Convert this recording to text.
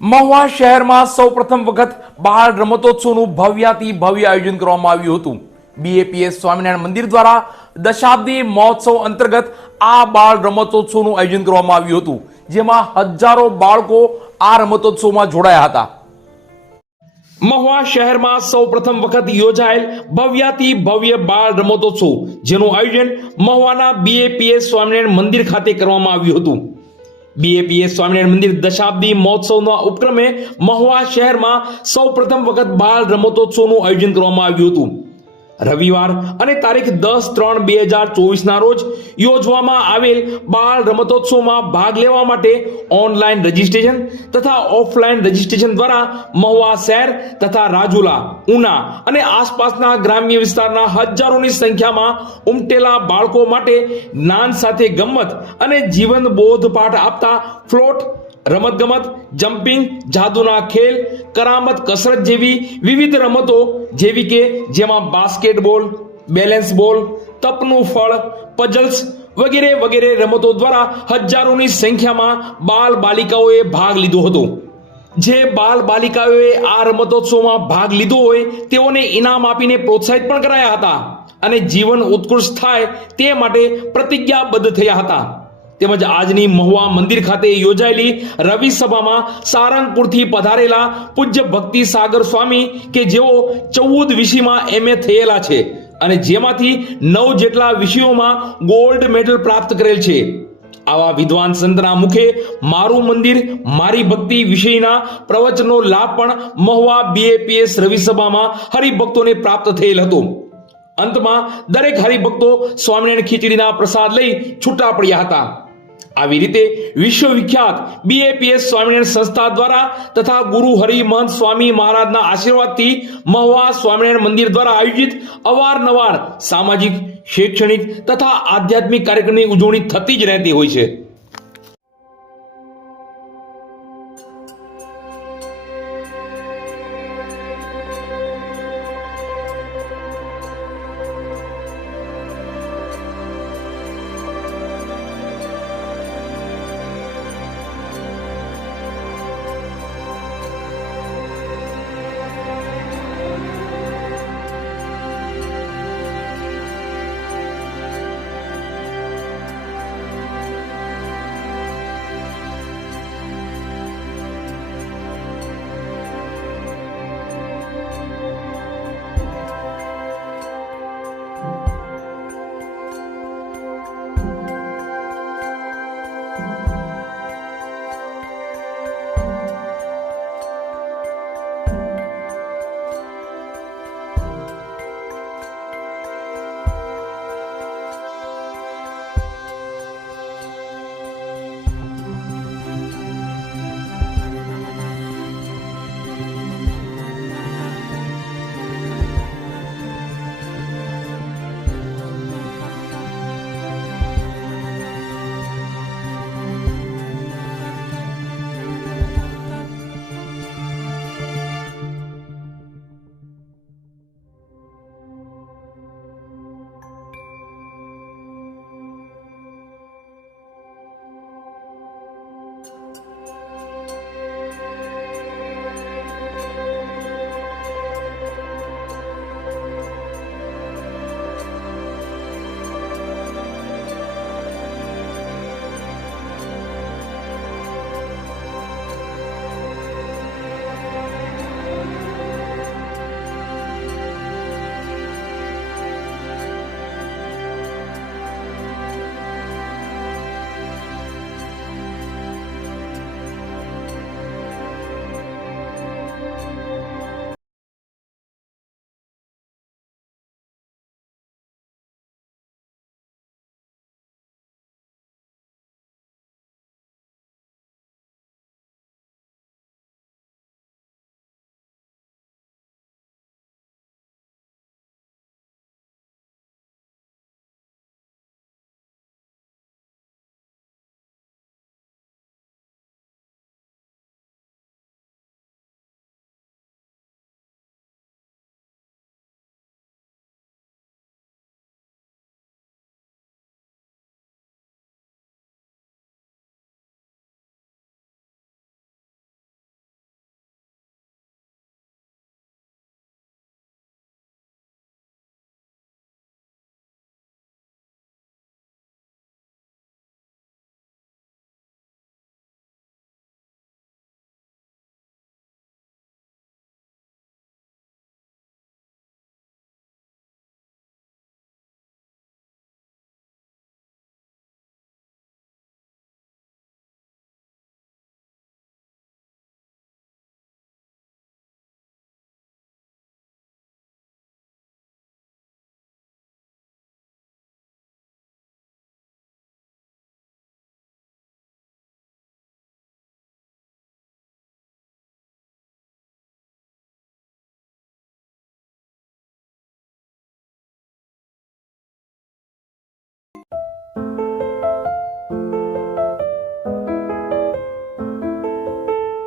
મહુવા શહેરમાં સૌપ્રથમ વખત બાળ રમતોત્સવનું ભવ્યાતિ ભવ્ય આયોજન કરવામાં આવ્યું હતું. બીએપીએસ સ્વામિનારાયણ મંદિર દ્વારા દશાબ્દી મહોત્સવ અંતર્ગત આ બાળ રમતોત્સવનું આયોજન કરવામાં આવ્યું હતું, જેમાં હજારો બાળકો આ રમતોત્સવમાં જોડાયા હતા. મહુવા શહેરમાં સૌપ્રથમ વખત યોજાયેલ ભવ્યાતિ ભવ્ય બાળ રમતોત્સવ, જેનું આયોજન મહુવાના બીએપીએસ સ્વામિનારાયણ મંદિર ખાતે કરવામાં આવ્યું હતું. બીએપીએસ સ્વામિનારાયણ મંદિર દશાબ્દી મહોત્સવના ઉપક્રમે મહુવા શહેરમાં સૌપ્રથમ વખત બાળ રમતોત્સવનું આયોજન કરવામાં આવ્યું હતું. રવિવાર અને તારીખ 10/3/2024 ના રોજ યોજવામાં આવેલ બાળ રમતોત્સવમાં ભાગ લેવા માટે ઓનલાઈન રજીસ્ટ્રેશન તથા ઓફલાઈન રજીસ્ટ્રેશન દ્વારા મહુવા શહેર તથા રાજુલા, ઉના અને આસપાસના ગ્રામ્ય વિસ્તારના હજારોની સંખ્યામાં ઉમટેલા બાળકો માટે જ્ઞાન સાથે ગમ્મત અને જીવન બોધ પાઠ આપતા ફ્લોટ, રમતગમત, જમ્પિંગ, જાદુના ખેલ, કરામત, કસરત જેવી વિવિધ રમતો જેવી કે જેમાં બાસ્કેટબોલ, બેલેન્સ બોલ, તપનું ફળ, પઝલ્સ વગેરે વગેરે રમતો દ્વારા હજારોની સંખ્યામાં બાલ બાલિકાઓએ ભાગ લીધો હતો. જે બાલ બાલિકાઓએ આ રમતોત્સવમાં ભાગ લીધો હોય તેઓને ઇનામ આપીને પ્રોત્સાહિત પણ કરાયા હતા અને જીવન ઉત્કૃષ્ટ થાય તે માટે પ્રતિજ્ઞાબદ્ધ થયા હતા. તેમજ આજની મહુવા મંદિર ખાતે યોજાયેલી રવિ સભામાં સારંગપુરથી પધારેલા પૂજ્ય ભક્તિ સાગર સ્વામી કે જેઓ 14 વિષયમાં MA થયેલા છે અને જેમાંથી 9 જેટલા વિષયોમાં ગોલ્ડ મેડલ પ્રાપ્ત કરેલ છે. આવા વિદ્વાન સંતના મુખે મારું મંદિર મારી ભક્તિ વિષયના પ્રવચનનો લાભ પણ મહુવા બીએપીએસ રવિ સભામાં હરિભક્તોને પ્રાપ્ત થયેલ હતો. અંતમાં દરેક હરિભક્તો સ્વામિનારાયણ ખીચડીના પ્રસાદ લઈ છૂટા પડ્યા હતા. આવી રીતે વિશ્વવિખ્યાત બીએપીએસ સ્વામિનારાયણ સંસ્થા દ્વારા તથા ગુરુ હરિમહંત સ્વામી મહારાજના આશીર્વાદથી મહુવા સ્વામિનારાયણ મંદિર દ્વારા આયોજિત અવારનવાર સામાજિક, શૈક્ષણિક તથા આધ્યાત્મિક કાર્યક્રમની ઉજવણી થતી જ રહેતી હોય છે.